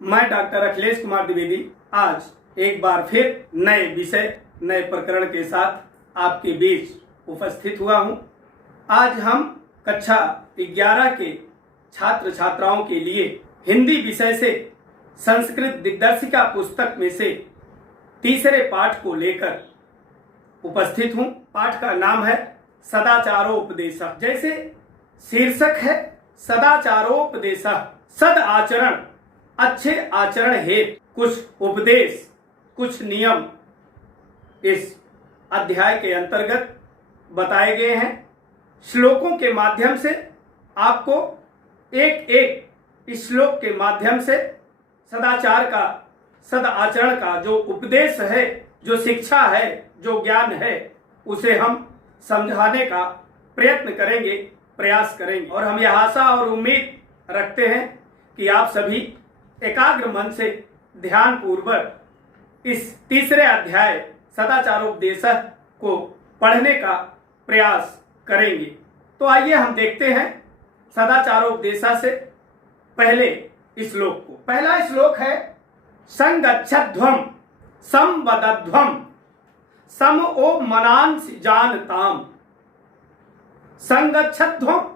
मैं डॉक्टर अखिलेश कुमार द्विवेदी आज एक बार फिर नए विषय नए प्रकरण के साथ आपके बीच उपस्थित हुआ हूं। आज हम कक्षा 11 के छात्र छात्राओं के लिए हिंदी विषय से संस्कृत दिग्दर्शिका पुस्तक में से तीसरे पाठ को लेकर उपस्थित हूं। पाठ का नाम है सदाचारोपदेशः। जैसे शीर्षक है सदाचारोपदेशः, सद आचरण, अच्छे आचरण हेतु कुछ उपदेश, कुछ नियम इस अध्याय के अंतर्गत बताए गए हैं। श्लोकों के माध्यम से आपको एक एक श्लोक के माध्यम से सदाचार का, सद आचरण का जो उपदेश है, जो शिक्षा है, जो ज्ञान है, उसे हम समझाने का प्रयत्न करेंगे, प्रयास करेंगे। और हम यह आशा और उम्मीद रखते हैं कि आप सभी एकाग्र मन से ध्यान पूर्वक इस तीसरे अध्याय सदाचारोपदेशः को पढ़ने का प्रयास करेंगे। तो आइए हम देखते हैं सदाचारोपदेशः से पहले श्लोक को। पहला श्लोक है संगच्छध्वम संवदध्वम समओ मनांसि जानताम। संगच्छध्वम,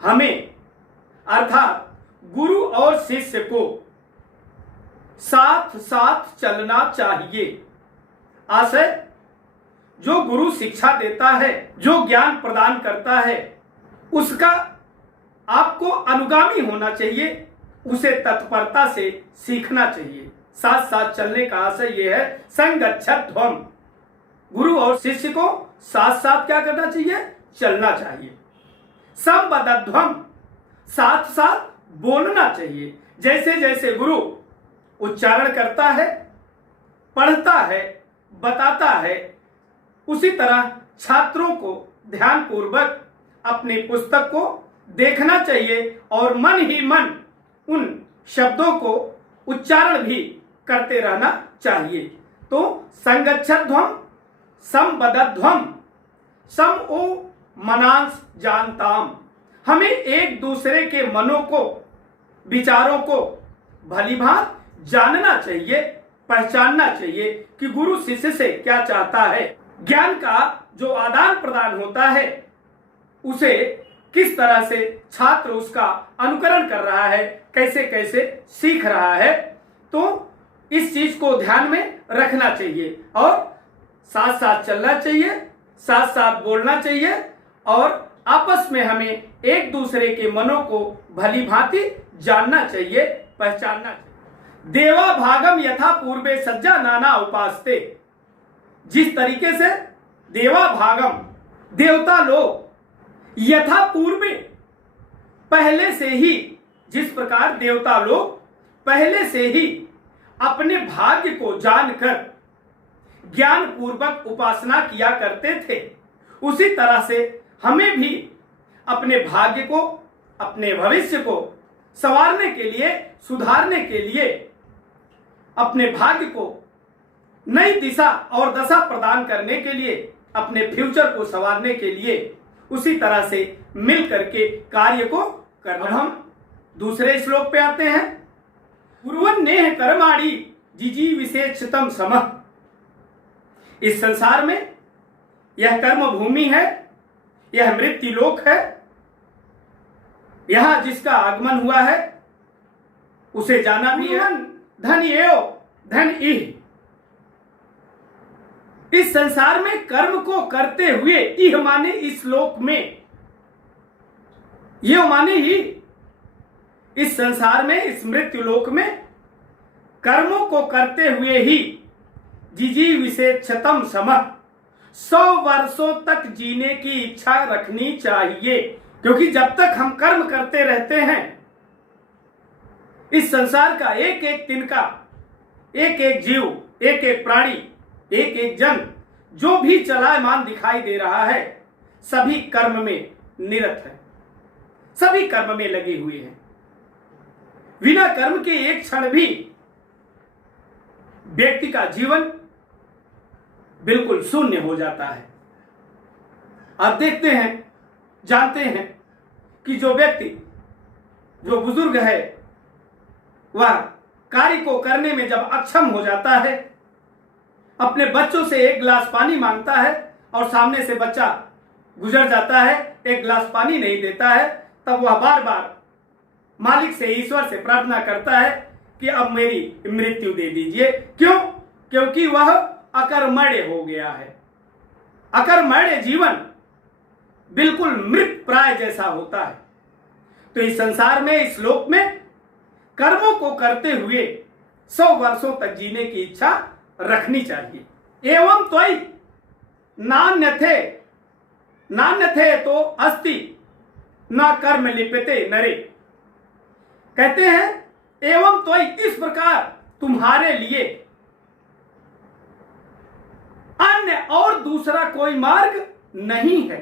हमें अर्थात गुरु और शिष्य को साथ साथ चलना चाहिए। आशय, जो गुरु शिक्षा देता है, जो ज्ञान प्रदान करता है, उसका आपको अनुगामी होना चाहिए, उसे तत्परता से सीखना चाहिए, साथ साथ चलने का आशय यह है संगच्छध्वम। गुरु और शिष्य को साथ साथ क्या करना चाहिए? चलना चाहिए। संवदध्वम, साथ साथ बोलना चाहिए। जैसे जैसे गुरु उच्चारण करता है, पढ़ता है, बताता है, उसी तरह छात्रों को ध्यान पूर्वक अपनी पुस्तक को देखना चाहिए और मन ही मन उन शब्दों को उच्चारण भी करते रहना चाहिए। तो संगच्छध्वम संवदध्वम समओ मनांस जानताम। हमें एक दूसरे के मनों को, विचारों को भलीभांत जानना चाहिए, पहचानना चाहिए कि गुरु शिष्य से क्या चाहता है। ज्ञान का जो आदान प्रदान होता है, उसे किस तरह से छात्र उसका अनुकरण कर रहा है, कैसे कैसे सीख रहा है, तो इस चीज को ध्यान में रखना चाहिए और साथ साथ चलना चाहिए, साथ साथ बोलना चाहिए और आपस में हमें एक दूसरे के मनों को भली भांति जानना चाहिए, पहचानना चाहिए। देवा भागम यथा पूर्वे सज्जा नाना उपासते। जिस तरीके से देवा भागम, देवता लोग, यथा पूर्वे, पहले से ही, जिस प्रकार देवता लोग पहले से ही अपने भाग्य को जानकर ज्ञान पूर्वक उपासना किया करते थे, उसी तरह से हमें भी अपने भाग्य को, अपने भविष्य को संवारने के लिए, सुधारने के लिए, अपने भाग्य को नई दिशा और दशा प्रदान करने के लिए, अपने फ्यूचर को संवारने के लिए उसी तरह से मिल करके कार्य को करना। हम दूसरे श्लोक पे आते हैं। कुर्वन् नेह कर्माणि जिजीविषेक्षतम समः। इस संसार में यह कर्म भूमि है, यह मृत्यु लोक है। यहां जिसका आगमन हुआ है उसे जाना भी है। धन एव धन इह। इस संसार में कर्म को करते हुए, इह माने इस लोक में, ये माने ही इस संसार में, इस मृत्यु लोक में कर्मों को करते हुए ही जिजीविषेक्षतम समः, 100 वर्षों तक जीने की इच्छा रखनी चाहिए। क्योंकि जब तक हम कर्म करते रहते हैं, इस संसार का एक एक तिनका, एक एक जीव, एक एक प्राणी, एक एक जन जो भी चलायमान दिखाई दे रहा है, सभी कर्म में निरत है, सभी कर्म में लगे हुए हैं। बिना कर्म के एक क्षण भी व्यक्ति का जीवन बिल्कुल शून्य हो जाता है। आप देखते हैं, जानते हैं कि जो व्यक्ति, जो बुजुर्ग है, वह कार्य को करने में जब अक्षम हो जाता है, अपने बच्चों से एक गिलास पानी मांगता है और सामने से बच्चा गुजर जाता है, एक गिलास पानी नहीं देता है, तब वह बार बार मालिक से, ईश्वर से प्रार्थना करता है कि अब मेरी मृत्यु दे दीजिए। क्यों? क्योंकि वह अकर्मण्य हो गया है। अकर्मण्य जीवन बिल्कुल मृत प्राय जैसा होता है। तो इस संसार में, इस लोक में कर्मों को करते हुए 100 वर्षों तक जीने की इच्छा रखनी चाहिए। एवं त्वयि नान्यथे तो अस्ति न कर्म लिप्यते नरे। कहते हैं एवं त्वयि, इस प्रकार तुम्हारे लिए अन्य और दूसरा कोई मार्ग नहीं है।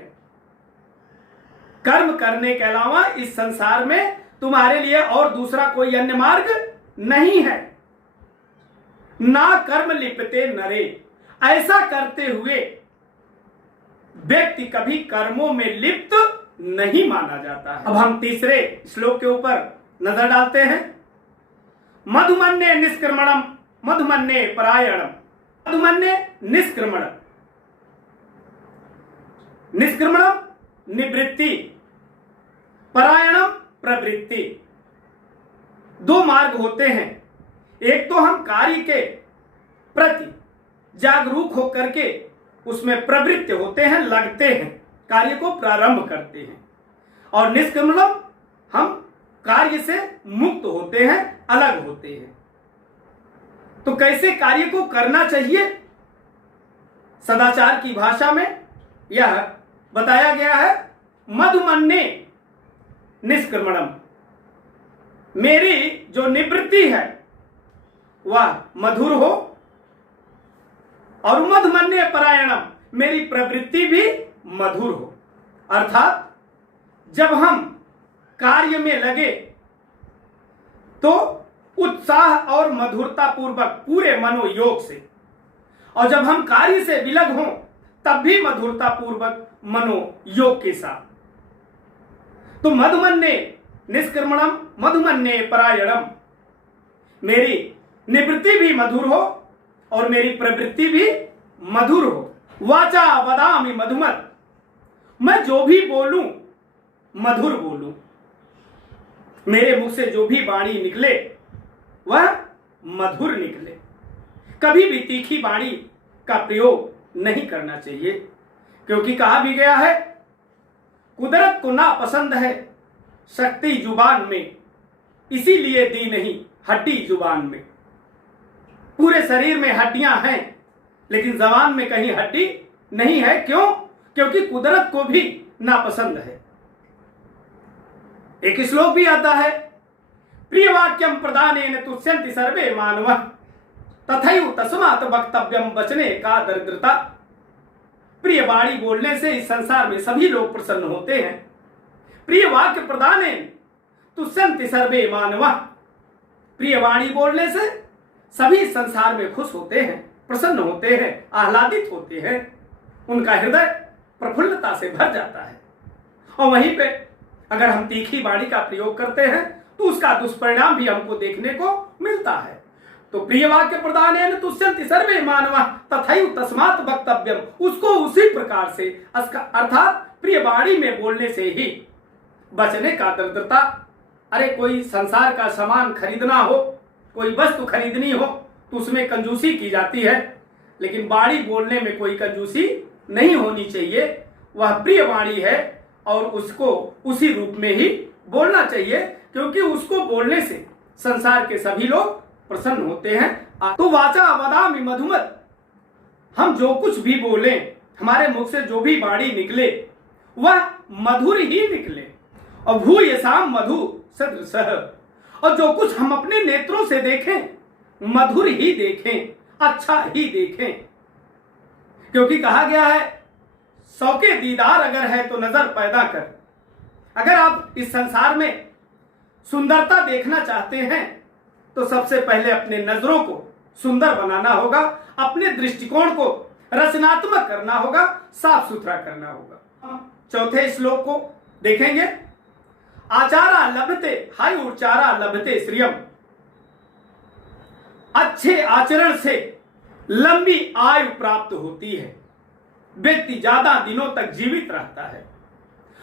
कर्म करने के अलावा इस संसार में तुम्हारे लिए और दूसरा कोई अन्य मार्ग नहीं है। ना कर्म लिप्यते नरे, ऐसा करते हुए व्यक्ति कभी कर्मों में लिप्त नहीं माना जाता है। अब हम तीसरे श्लोक के ऊपर नजर डालते हैं। मधुमन्ये निष्क्रमणम मधुमन्ये परायणम। मधुमन्ये निष्क्रमणम, निष्क्रमणम निवृत्ति, परायणम प्रवृत्ति। दो मार्ग होते हैं। एक तो हम कार्य के प्रति जागरूक होकर के उसमें प्रवृत्त होते हैं, लगते हैं, कार्य को प्रारंभ करते हैं। और निष्क्रमणम, हम कार्य से मुक्त होते हैं, अलग होते हैं। तो कैसे कार्य को करना चाहिए? सदाचार की भाषा में यह बताया गया है, मधुमन्ये निष्क्रमणम। मेरी जो निवृत्ति है वह मधुर हो, और मधुमन्ये परायणम, मेरी प्रवृत्ति भी मधुर हो। अर्थात जब हम कार्य में लगे तो उत्साह और मधुरता पूर्वक पूरे मनोयोग से, और जब हम कार्य से विलग हों तब भी मधुरता पूर्वक मनोयोग के साथ। तो मधुमन्ये निष्क्रमणम मधुमन्ये परायणम, मेरी निवृत्ति भी मधुर हो और मेरी प्रवृत्ति भी मधुर हो। वाचा वदामि मधुमत, मैं जो भी बोलूं मधुर बोलूं। मेरे मुख से जो भी वाणी निकले वह मधुर निकले। कभी भी तीखी वाणी का प्रयोग नहीं करना चाहिए, क्योंकि कहा भी गया है, कुदरत को ना पसंद है शक्ति जुबान में, इसीलिए दी नहीं हड्डी जुबान में। पूरे शरीर में हड्डियां हैं लेकिन जबान में कहीं हड्डी नहीं है। क्यों? क्योंकि कुदरत को भी नापसंद है। एक श्लोक भी आता है, प्रिय वाक्यम प्रदानेन तुष्यन्ति सर्वे मानवः तथैव तस्मात् वक्तव्यम वचने का दरिद्रता। प्रिय वाणी बोलने से इस संसार में सभी लोग प्रसन्न होते हैं। प्रिय वाक्य प्रदानेन तुष्यन्ति सर्वे मानवः, प्रिय वाणी बोलने से सभी संसार में खुश होते हैं, प्रसन्न होते हैं, आह्लादित होते हैं, उनका हृदय प्रफुल्लता से भर जाता है। और वहीं पे अगर हम तीखी वाणी का प्रयोग करते हैं तो उसका दुष्परिणाम भी हमको देखने को मिलता है। तो प्रिय वाक्य प्रदानेन तुष्यन्ति सर्वे मानवः तथैव तस्मात् वक्तव्यम, उसको उसी प्रकार से, अर्थात प्रिय वाणी में बोलने से ही बचने का दरिद्रता। अरे कोई संसार का सामान खरीदना हो, कोई वस्तु खरीदनी हो तो उसमें कंजूसी की जाती है, लेकिन वाणी बोलने में कोई कंजूसी नहीं होनी चाहिए। वह प्रिय वाणी है और उसको उसी रूप में ही बोलना चाहिए, क्योंकि उसको बोलने से संसार के सभी लोग प्रसन्न होते हैं। तो वाचा वदामि मधुमत, हम जो कुछ भी बोले, हमारे मुख से जो भी वाणी निकले वह मधुर ही निकले। और भूयसाम मधु सदृशः, और जो कुछ हम अपने नेत्रों से देखें मधुर ही देखें, अच्छा ही देखें। क्योंकि कहा गया है, 100 के दीदार अगर है तो नजर पैदा कर। अगर आप इस संसार में सुंदरता देखना चाहते हैं तो सबसे पहले अपने नजरों को सुंदर बनाना होगा, अपने दृष्टिकोण को रचनात्मक करना होगा, साफ सुथरा करना होगा। चौथे श्लोक को देखेंगे, आचारा लभते हाय उच्चारा लभते श्रियम। अच्छे आचरण से लंबी आयु प्राप्त होती है, व्यक्ति ज्यादा दिनों तक जीवित रहता है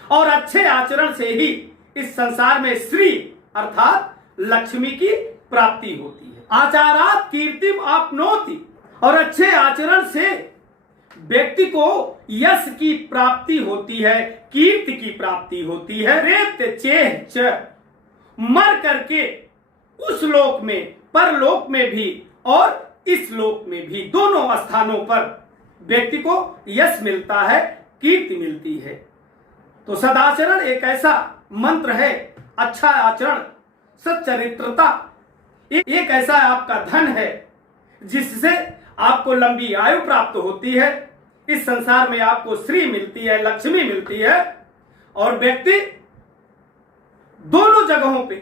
और अच्छे आचरण से ही इस संसार में श्री अर्थात लक्ष्मी की प्राप्ति होती है। आचारात कीर्तिम आपनोति, और अच्छे आचरण से व्यक्ति को यश की प्राप्ति होती है, कीर्ति की प्राप्ति होती है। रेत चेह च, मर करके उस लोक में, परलोक में भी और इस लोक में भी, दोनों स्थानों पर व्यक्ति को यश मिलता है, कीर्ति मिलती है। तो सदाचरण एक ऐसा मंत्र है, अच्छा आचरण, सच्चरित्रता एक ऐसा आपका धन है जिससे आपको लंबी आयु प्राप्त होती है, इस संसार में आपको श्री मिलती है, लक्ष्मी मिलती है और व्यक्ति दोनों जगहों पे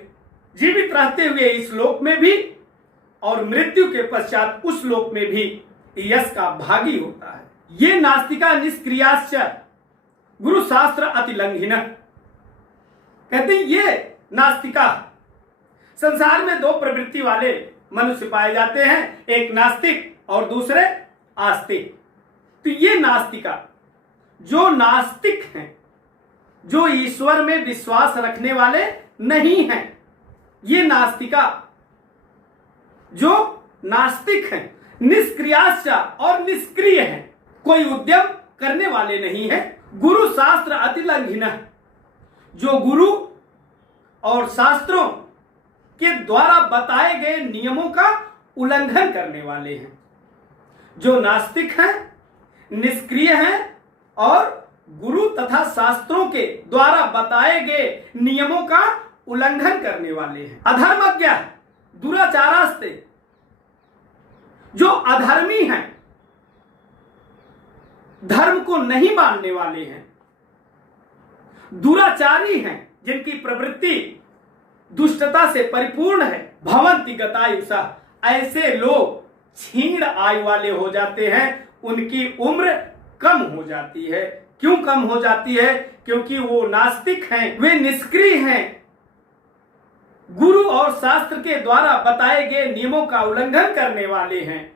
जीवित रहते हुए इस लोक में भी और मृत्यु के पश्चात उस लोक में भी यश का भागी होता है। ये नास्तिका निष्क्रियाश्च गुरु शास्त्र अतिलंघिन, कहते हैं ये नास्तिका, संसार में दो प्रवृत्ति वाले मनुष्य पाए जाते हैं, एक नास्तिक और दूसरे आस्तिक। तो ये नास्तिका जो नास्तिक हैं, जो ईश्वर में विश्वास रखने वाले नहीं हैं, ये नास्तिका जो नास्तिक हैं, निष्क्रियाश्च और निष्क्रिय हैं, कोई उद्यम करने वाले नहीं हैं। गुरु शास्त्र अतिलंघिन, जो गुरु और शास्त्रों के द्वारा बताए गए नियमों का उल्लंघन करने वाले हैं। जो नास्तिक हैं, निष्क्रिय हैं और गुरु तथा शास्त्रों के द्वारा बताए गए नियमों का उल्लंघन करने वाले हैं। अधर्मज्ञ दुराचारास्ते, जो अधर्मी हैं, धर्म को नहीं मानने वाले हैं, दुराचारी हैं, जिनकी प्रवृत्ति दुष्टता से परिपूर्ण है। भवन्ति गतायुषा, ऐसे लोग क्षीण आयु वाले हो जाते हैं, उनकी उम्र कम हो जाती है। क्यों कम हो जाती है? क्योंकि वो नास्तिक हैं, वे निष्क्रिय हैं, गुरु और शास्त्र के द्वारा बताए गए नियमों का उल्लंघन करने वाले हैं,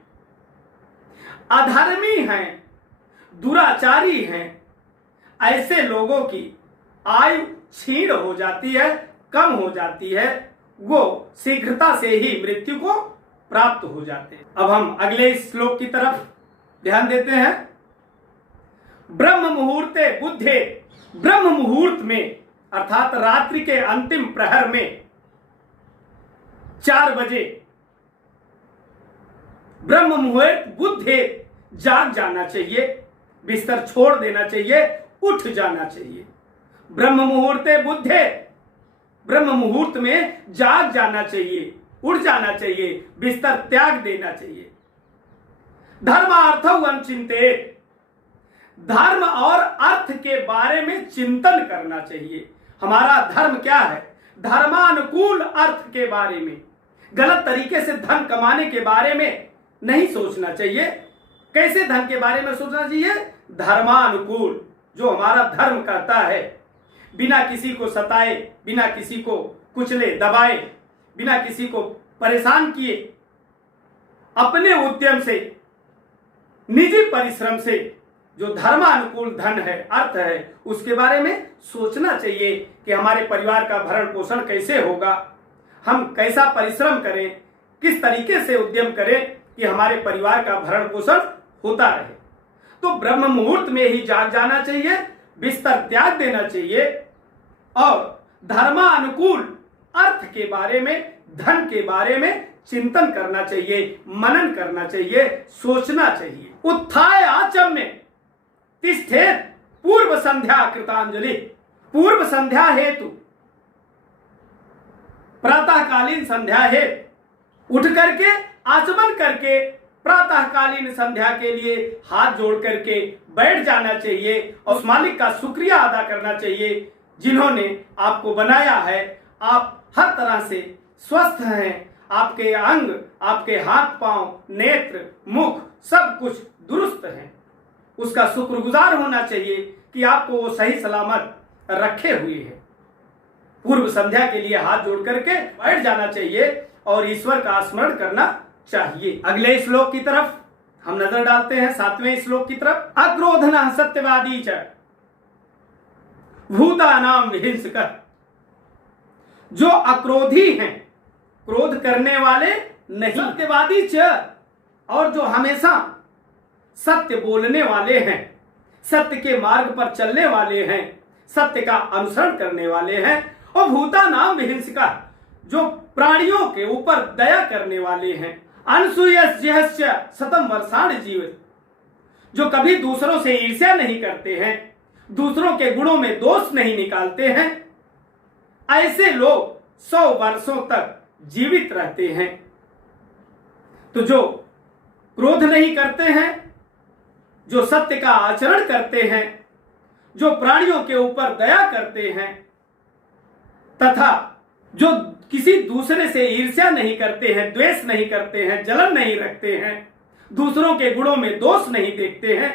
अधर्मी हैं, दुराचारी हैं। ऐसे लोगों की आयु क्षीण हो जाती है, कम हो जाती है, वो शीघ्रता से ही मृत्यु को प्राप्त हो जाते हैं। अब हम अगले श्लोक की तरफ ध्यान देते हैं। ब्रह्म मुहूर्ते बुद्धे, ब्रह्म मुहूर्त में अर्थात रात्रि के अंतिम प्रहर में 4 बजे ब्रह्म मुहूर्त बुद्धे जाग जाना चाहिए, बिस्तर छोड़ देना चाहिए, उठ जाना चाहिए। ब्रह्म मुहूर्ते बुद्धे, ब्रह्म मुहूर्त में जाग जाना चाहिए, उठ जाना चाहिए, बिस्तर त्याग देना चाहिए। धर्मार्थौ अनुचिंतेत, धर्म और अर्थ के बारे में चिंतन करना चाहिए। हमारा धर्म क्या है? धर्मानुकूल अर्थ के बारे में, गलत तरीके से धन कमाने के बारे में नहीं सोचना चाहिए। कैसे धन के बारे में सोचना चाहिए? धर्मानुकूल, जो हमारा धर्म कहता है, बिना किसी को सताए, बिना किसी को कुचले दबाए, बिना किसी को परेशान किए, अपने उद्यम से, निजी परिश्रम से जो धर्मानुकूल धन है, अर्थ है, उसके बारे में सोचना चाहिए कि हमारे परिवार का भरण पोषण कैसे होगा, हम कैसा परिश्रम करें, किस तरीके से उद्यम करें कि हमारे परिवार का भरण पोषण होता रहे। तो ब्रह्म मुहूर्त में ही जाग जाना चाहिए, बिस्तर त्याग देना चाहिए और धर्मानुकूल अर्थ के बारे में, धन के बारे में चिंतन करना चाहिए, मनन करना चाहिए, सोचना चाहिए। उत्थाय आचम्य तिष्ठेत पूर्व संध्या कृतांजलि, पूर्व संध्या हेतु, प्रातःकालीन संध्या हेतु उठ करके, आचमन करके प्रातःकालीन संध्या के लिए हाथ जोड़ करके बैठ जाना चाहिए और उस मालिक का शुक्रिया अदा करना चाहिए जिन्होंने आपको बनाया है। आप हर तरह से स्वस्थ हैं, आपके अंग, आपके हाथ पांव, नेत्र, मुख सब कुछ दुरुस्त है। उसका शुक्रगुजार होना चाहिए कि आपको वो सही सलामत रखे हुए है। पूर्व संध्या के लिए हाथ जोड़ करके बैठ जाना चाहिए और ईश्वर का स्मरण करना चाहिए। अगले श्लोक की तरफ हम नजर डालते हैं, 7वें श्लोक की तरफ। अक्रोधनः सत्यवादी च भूतानां विहिंसकः। जो अक्रोधी हैं, क्रोध करने वाले नहीं, सत्यवादी च, और जो हमेशा सत्य बोलने वाले हैं, सत्य के मार्ग पर चलने वाले हैं, सत्य का अनुसरण करने वाले हैं, और भूतानां विहिंसकः, जो प्राणियों के ऊपर दया करने वाले हैं। अनसूयस्य शतम वर्षाणि जीवित, जो कभी दूसरों से ईर्ष्या नहीं करते हैं, दूसरों के गुणों में दोष नहीं निकालते हैं, ऐसे लोग 100 वर्षों तक जीवित रहते हैं। तो जो क्रोध नहीं करते हैं, जो सत्य का आचरण करते हैं, जो प्राणियों के ऊपर दया करते हैं, तथा जो किसी दूसरे से ईर्ष्या नहीं करते हैं, द्वेष नहीं करते हैं, जलन नहीं रखते हैं, दूसरों के गुणों में दोष नहीं देखते हैं,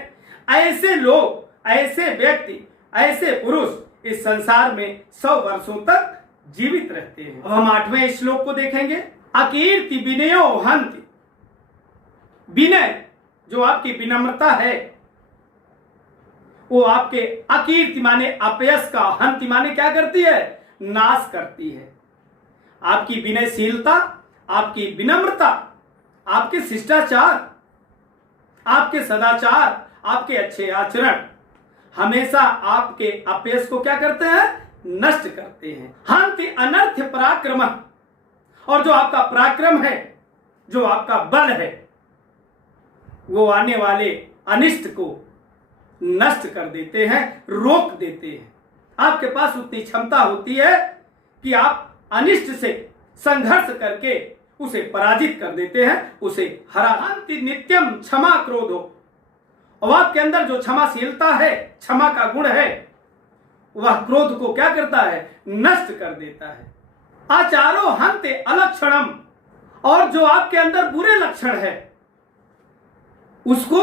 ऐसे लोग, ऐसे व्यक्ति, ऐसे पुरुष इस संसार में 100 वर्षों तक जीवित रहते हैं। अब हम 8वें श्लोक को देखेंगे। अकीर्ति विनयो हन्ति। विनय, जो आपकी विनम्रता है, वो आपके अकीर्ति माने अपयश का, हन्ति माने क्या करती है? नाश करती है। आपकी विनयशीलता, आपकी विनम्रता, आपके शिष्टाचार, आपके सदाचार, आपके अच्छे आचरण हमेशा आपके अपयश को क्या करते हैं? नष्ट करते हैं। हन्ति अनर्थ पराक्रम, और जो आपका पराक्रम है, जो आपका बल है, वो आने वाले अनिष्ट को नष्ट कर देते हैं, रोक देते हैं। आपके पास उतनी क्षमता होती है कि आप अनिष्ट से संघर्ष करके उसे पराजित कर देते हैं, उसे हरा। हन्ति नित्यम क्षमा क्रोधो, और आपके अंदर जो क्षमाशीलता है, क्षमा का गुण है, वह क्रोध को क्या करता है? नष्ट कर देता है। आचारो हन्ते अलक्षणम, और जो आपके अंदर बुरे लक्षण है, उसको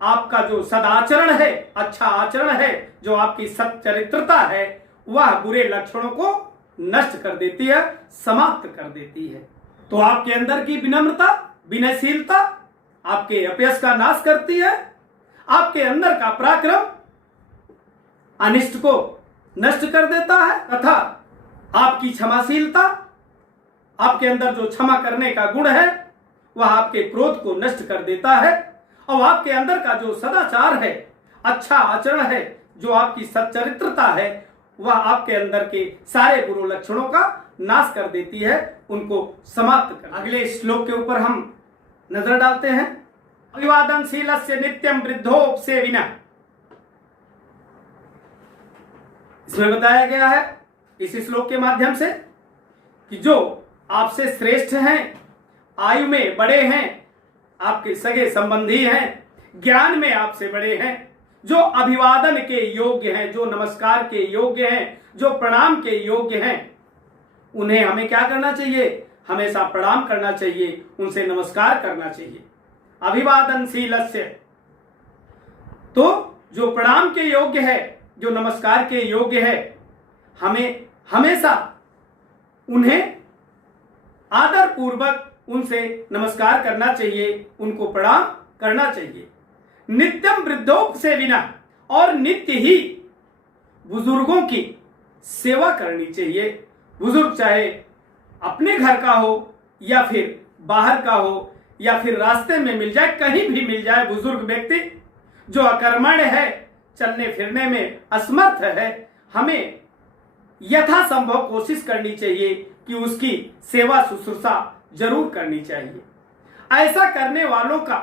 आपका जो सदाचरण है, अच्छा आचरण है, जो आपकी सच्चरित्रता है, वह बुरे लक्षणों को नष्ट कर देती है, समाप्त कर देती है। तो आपके अंदर की विनम्रता, विनयशीलता आपके अपयश का नाश करती है। आपके अंदर का पराक्रम अनिष्ट को नष्ट कर देता है, तथा आपकी क्षमाशीलता, आपके अंदर जो क्षमा करने का गुण है, वह आपके क्रोध को नष्ट कर देता है। और आपके अंदर का जो सदाचार है, अच्छा आचरण है, जो आपकी सच्चरित्रता है, वह आपके अंदर के सारे बुरे लक्षणों का नाश कर देती है, उनको समाप्त कर। अगले श्लोक के ऊपर हम नजर डालते हैं। अभिवादनशीलस्य नित्यम वृद्धोपसेविनः। इसमें बताया गया है इस श्लोक के माध्यम से कि जो आपसे श्रेष्ठ हैं, आयु में बड़े हैं, आपके सगे संबंधी हैं, ज्ञान में आपसे बड़े हैं, जो अभिवादन के योग्य हैं, जो नमस्कार के योग्य हैं, जो प्रणाम के योग्य हैं, उन्हें हमें क्या करना चाहिए? हमेशा प्रणाम करना चाहिए, उनसे नमस्कार करना चाहिए। अभिवादनशीलस्य, तो जो प्रणाम के योग्य है, जो नमस्कार के योग्य है, हमें हमेशा उन्हें आदर पूर्वक उनसे नमस्कार करना चाहिए, उनको प्रणाम करना चाहिए। नित्यम वृद्धोपसेविनः, और नित्य ही बुजुर्गों की सेवा करनी चाहिए। बुजुर्ग चाहे अपने घर का हो या फिर बाहर का हो या फिर रास्ते में मिल जाए, कहीं भी मिल जाए, बुजुर्ग व्यक्ति जो अकर्मण्य है, चलने फिरने में असमर्थ है, हमें यथासंभव कोशिश करनी चाहिए कि उसकी सेवा शुश्रूषा जरूर करनी चाहिए। ऐसा करने वालों का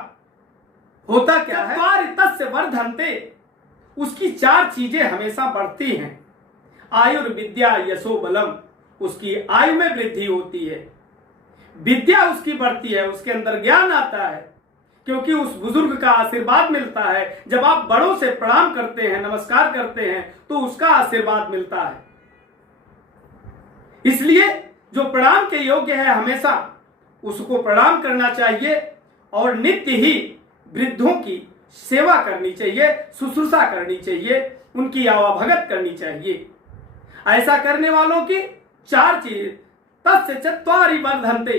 होता क्या है? कार्य वर्धन्ते, उसकी 4 चीजें हमेशा बढ़ती हैं। आयुर्विद्या यशो बलम, उसकी आयु में वृद्धि होती है, विद्या उसकी बढ़ती है, उसके अंदर ज्ञान आता है, क्योंकि उस बुजुर्ग का आशीर्वाद मिलता है। जब आप बड़ों से प्रणाम करते हैं, नमस्कार करते हैं, तो उसका आशीर्वाद मिलता है। इसलिए जो प्रणाम के योग्य है, हमेशा उसको प्रणाम करना चाहिए, और नित्य ही वृद्धों की सेवा करनी चाहिए, शुश्रूषा करनी चाहिए, उनकी आवाभगत करनी चाहिए। ऐसा करने वालों की 4 चीज तस्य चत्वारि वर्धन्ते,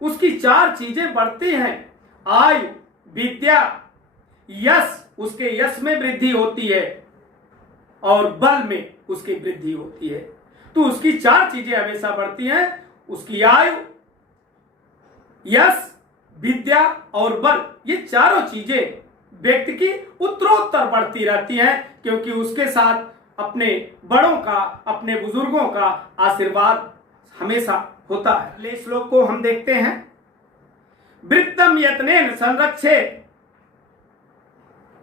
उसकी 4 चीजें बढ़ती हैं। आयु, विद्या, यश, उसके यश में वृद्धि होती है और बल में उसकी वृद्धि होती है। तो उसकी 4 चीजें हमेशा बढ़ती हैं, उसकी आयु, यश, विद्या और बल। ये चारों चीजें व्यक्ति की उत्तरोत्तर बढ़ती रहती हैं, क्योंकि उसके साथ अपने बड़ों का, अपने बुजुर्गों का आशीर्वाद हमेशा होता है। अगले श्लोक को हम देखते हैं। वृत्तम यत्नेन संरक्षे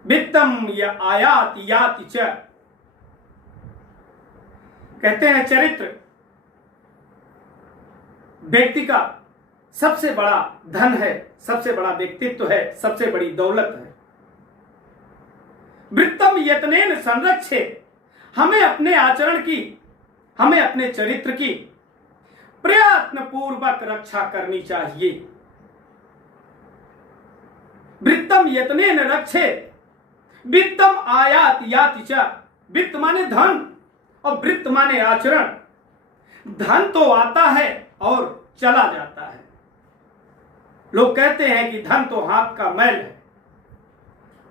वित्तम आयाति याति च। कहते हैं चरित्र व्यक्ति का सबसे बड़ा धन है, सबसे बड़ा व्यक्तित्व है, सबसे बड़ी दौलत है। वृत्तम यत्नेन संरक्षे, हमें अपने आचरण की, हमें अपने चरित्र की प्रयत्न पूर्वक रक्षा करनी चाहिए। वृत्तम यत्नेन रक्षे वित्तम आयात याति च। वित्त माने धन और वृत्त माने आचरण। धन तो आता है और चला जाता है। लोग कहते हैं कि धन तो हाथ का मैल है,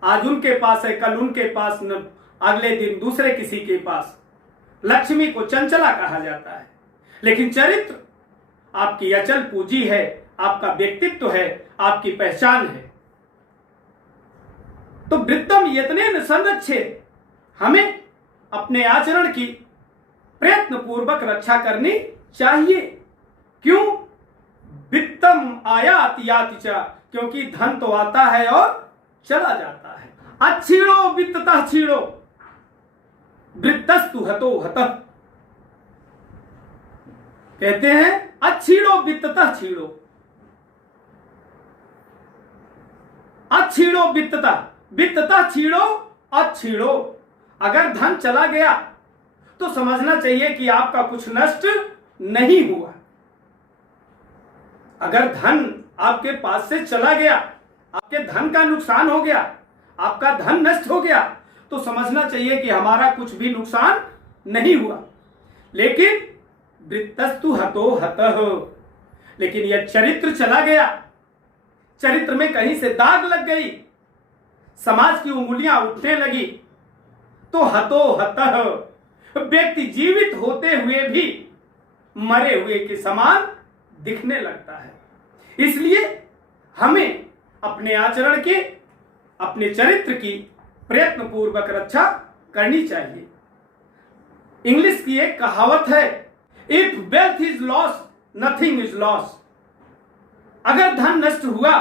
आज उनके पास है, कल उनके पास, न अगले दिन दूसरे किसी के पास। लक्ष्मी को चंचला कहा जाता है, लेकिन चरित्र आपकी अचल पूंजी है, आपका व्यक्तित्व है, आपकी पहचान है। तो वृत्तम यत्नेन संरक्षे, हमें अपने आचरण की प्रयत्न पूर्वक रक्षा करनी चाहिए। क्यों? वित्तम आयात याति च, क्योंकि धन तो आता है और चला जाता है। अच्छीणो वित्ततः क्षीणो वृत्तस्तु हतो हतः। कहते हैं अच्छीणो वित्ततः क्षीणो, अच्छीणो वित्ततः, वित्ततः क्षीणो अच्छीणो। अगर धन चला गया तो समझना चाहिए कि आपका कुछ नष्ट नहीं हुआ। अगर धन आपके पास से चला गया, आपके धन का नुकसान हो गया, आपका धन नष्ट हो गया, तो समझना चाहिए कि हमारा कुछ भी नुकसान नहीं हुआ। लेकिन वृत्तस्तु हतो हतः, लेकिन यह चरित्र चला गया, चरित्र में कहीं से दाग लग गई, समाज की उंगलियां उठने लगी, तो हतो हतः, व्यक्ति जीवित होते हुए भी मरे हुए के समान दिखने लगता है। इसलिए हमें अपने आचरण के, अपने चरित्र की प्रयत्न पूर्वक रक्षा करनी चाहिए। इंग्लिश की एक कहावत है, if wealth is loss nothing is loss. अगर धन नष्ट हुआ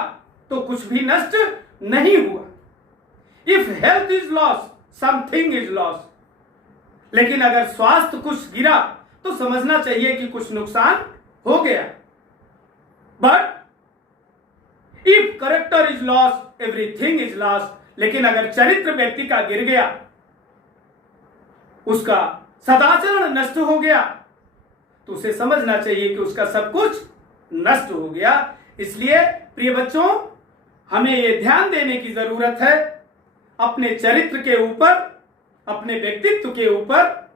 तो कुछ भी नष्ट नहीं हुआ। If health is loss something is loss. लेकिन अगर स्वास्थ्य कुछ गिरा तो समझना चाहिए कि कुछ नुकसान हो गया। But if character is loss everything is loss. लेकिन अगर चरित्र व्यक्ति का गिर गया, उसका सदाचरण नष्ट हो गया, तो उसे समझना चाहिए कि उसका सब कुछ नष्ट हो गया। इसलिए प्रिय बच्चों, हमें यह ध्यान देने की जरूरत है, अपने चरित्र के ऊपर, अपने व्यक्तित्व के ऊपर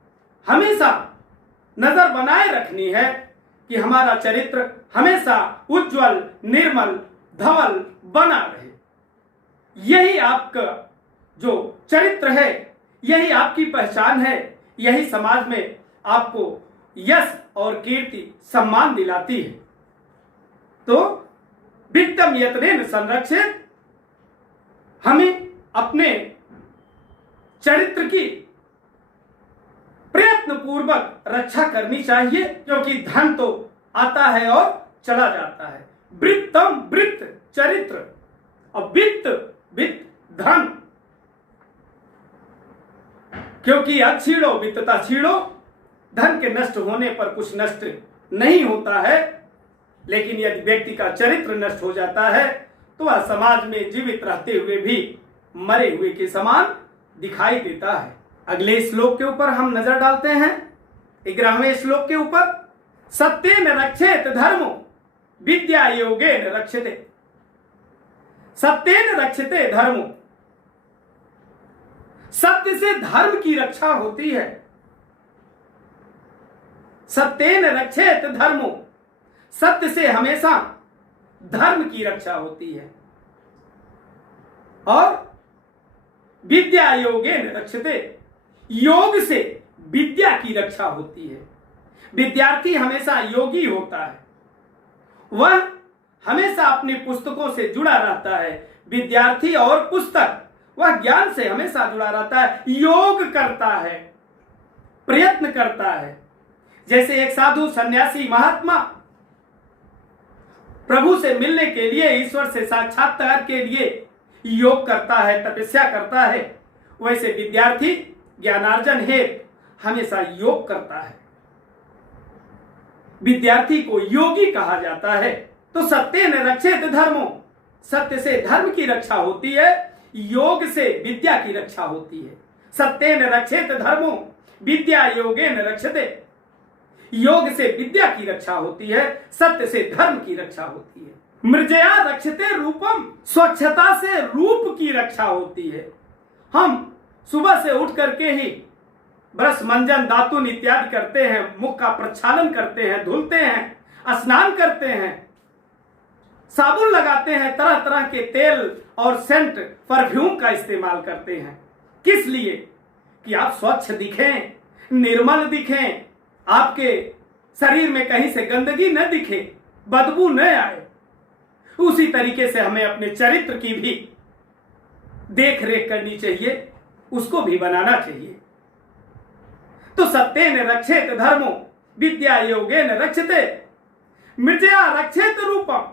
हमेशा नजर बनाए रखनी है कि हमारा चरित्र हमेशा उज्जवल, निर्मल, धवल बना रहे। यही आपका जो चरित्र है, यही आपकी पहचान है, यही समाज में आपको यश और कीर्ति, सम्मान दिलाती है। तो वित्तम यत्नेन संरक्षित, हमें अपने चरित्र की प्रयत्न पूर्वक रक्षा करनी चाहिए, क्योंकि धन तो आता है और चला जाता है। वृत्तम वृत्त चरित्र और वित्त वित्त धन, क्योंकि अच्छीणो वित्तता क्षीणो, धन के नष्ट होने पर कुछ नष्ट नहीं होता है। लेकिन यदि व्यक्ति का चरित्र नष्ट हो जाता है तो वह समाज में जीवित रहते हुए भी मरे हुए के समान दिखाई देता है। अगले श्लोक के ऊपर हम नजर डालते हैं, 11वें श्लोक के ऊपर। सत्येन रक्षेत धर्मो विद्या योगेन रक्षते। सत्येन रक्षते धर्मो, सत्य से धर्म की रक्षा होती है। सत्येन रक्षेत धर्मो, सत्य से हमेशा धर्म की रक्षा होती है। और विद्या योगेन रक्षते, योग से विद्या की रक्षा होती है। विद्यार्थी हमेशा योगी होता है, वह हमेशा अपनी पुस्तकों से जुड़ा रहता है। विद्यार्थी और पुस्तक, वह ज्ञान से हमेशा जुड़ा रहता है, योग करता है, प्रयत्न करता है। जैसे एक साधु सन्यासी महात्मा प्रभु से मिलने के लिए, ईश्वर से साक्षात्कार के लिए योग करता है, तपस्या करता है, वैसे विद्यार्थी ज्ञानार्जन हेतु हमेशा योग करता है। विद्यार्थी को योगी कहा जाता है। तो सत्येन रक्षेत धर्मो, सत्य से धर्म की रक्षा होती है, योग से विद्या की रक्षा होती है। सत्येन रक्षेत धर्मो विद्या योगेन रक्षते, योग से विद्या की रक्षा होती है, सत्य से धर्म की रक्षा होती है। मृजया रक्षते रूपम, स्वच्छता से रूप की रक्षा होती है। हम सुबह से उठ करके ही ब्रश मंजन दातुन इत्यादि करते हैं, मुख का प्रक्षालन करते हैं, धुलते हैं, स्नान करते हैं, साबुन लगाते हैं, तरह तरह के तेल और सेंट परफ्यूम का इस्तेमाल करते हैं। किस लिए? कि आप स्वच्छ दिखें, निर्मल दिखें, आपके शरीर में कहीं से गंदगी न दिखे, बदबू न आए। उसी तरीके से हमें अपने चरित्र की भी देख रेख करनी चाहिए, उसको भी बनाना चाहिए। तो सत्येन रक्षेत धर्मो विद्या योगेन रक्षते, मृजया रक्षेत रूपम,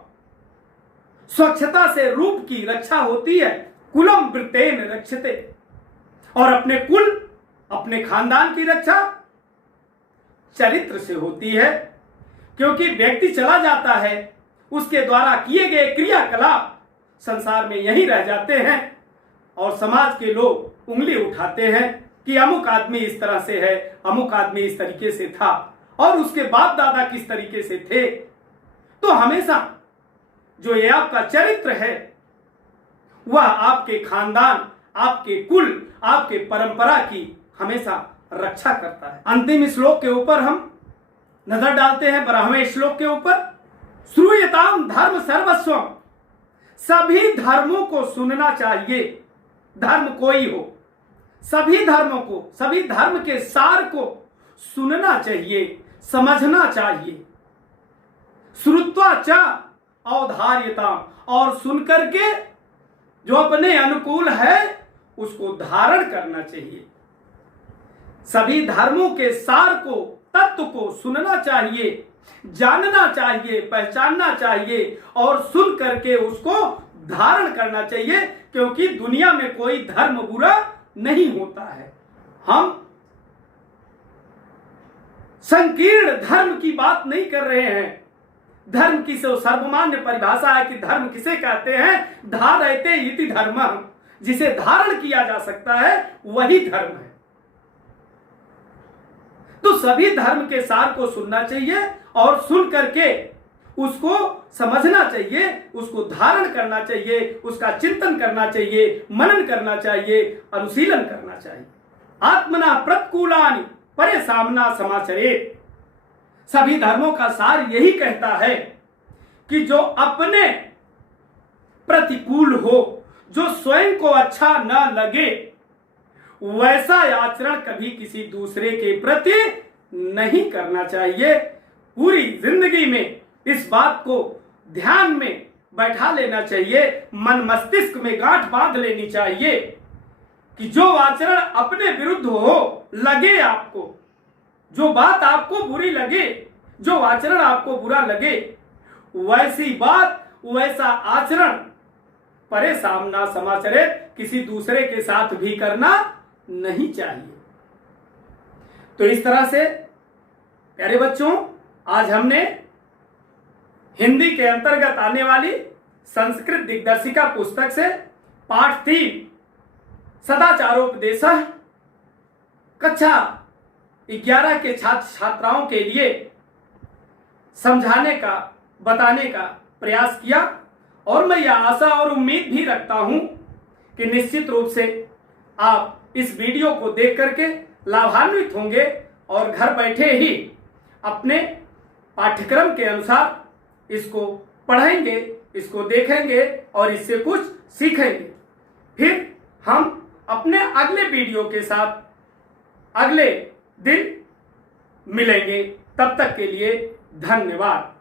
स्वच्छता से रूप की रक्षा होती है। कुलम वृत्तेन रक्षते, और अपने कुल, अपने खानदान की रक्षा चरित्र से होती है। क्योंकि व्यक्ति चला जाता है, उसके द्वारा किए गए क्रियाकलाप संसार में यही रह जाते हैं, और समाज के लोग उंगली उठाते हैं कि अमुक आदमी इस तरह से है, अमुक आदमी इस तरीके से था, और उसके बाप दादा किस तरीके से थे। तो हमेशा जो ये आपका चरित्र है, वह आपके खानदान, आपके कुल, आपके परंपरा की हमेशा रक्षा करता है। अंतिम श्लोक के ऊपर हम नजर डालते हैं, 12वें श्लोक के ऊपर। श्रूयताम धर्म सर्वस्वम, सभी धर्मों को सुनना चाहिए, धर्म कोई हो, सभी धर्मों को, सभी धर्म के सार को सुनना चाहिए, समझना चाहिए। श्रुत्वा च अवधार्यता, और सुनकर के जो अपने अनुकूल है उसको धारण करना चाहिए। सभी धर्मों के सार को, तत्व को सुनना चाहिए, जानना चाहिए, पहचानना चाहिए, और सुन करके उसको धारण करना चाहिए। क्योंकि दुनिया में कोई धर्म बुरा नहीं होता है। हम संकीर्ण धर्म की बात नहीं कर रहे हैं। धर्म की सर्वमान्य परिभाषा है कि धर्म किसे कहते हैं? धारयते इति धर्मः, जिसे धारण किया जा सकता है वही धर्म है। तो सभी धर्म के सार को सुनना चाहिए, और सुन करके उसको समझना चाहिए, उसको धारण करना चाहिए, उसका चिंतन करना चाहिए, मनन करना चाहिए, अनुशीलन करना चाहिए। आत्मना प्रतिकूलानि परे सामना समाचरेत्, सभी धर्मों का सार यही कहता है कि जो अपने प्रतिकूल हो, जो स्वयं को अच्छा न लगे, वैसा आचरण कभी किसी दूसरे के प्रति नहीं करना चाहिए। पूरी जिंदगी में इस बात को ध्यान में बैठा लेना चाहिए, मन मस्तिष्क में गांठ बांध लेनी चाहिए कि जो आचरण अपने विरुद्ध हो, लगे आपको, जो बात आपको बुरी लगे, जो आचरण आपको बुरा लगे, वैसी बात, वैसा आचरण परे सामना समाचरे, किसी दूसरे के साथ भी करना नहीं चाहिए। तो इस तरह से प्यारे बच्चों, आज हमने हिंदी के अंतर्गत आने वाली संस्कृत दिग्दर्शिका पुस्तक से पाठ 3 सदाचारोपदेशः कक्षा 11 के छात्र छात्राओं के लिए समझाने का, बताने का प्रयास किया, और मैं यह आशा और उम्मीद भी रखता हूं कि निश्चित रूप से आप इस वीडियो को देख करके लाभान्वित होंगे और घर बैठे ही अपने पाठ्यक्रम के अनुसार इसको पढ़ेंगे इसको देखेंगे और इससे कुछ सीखेंगे। फिर हम अपने अगले वीडियो के साथ अगले दिन मिलेंगे। तब तक के लिए धन्यवाद।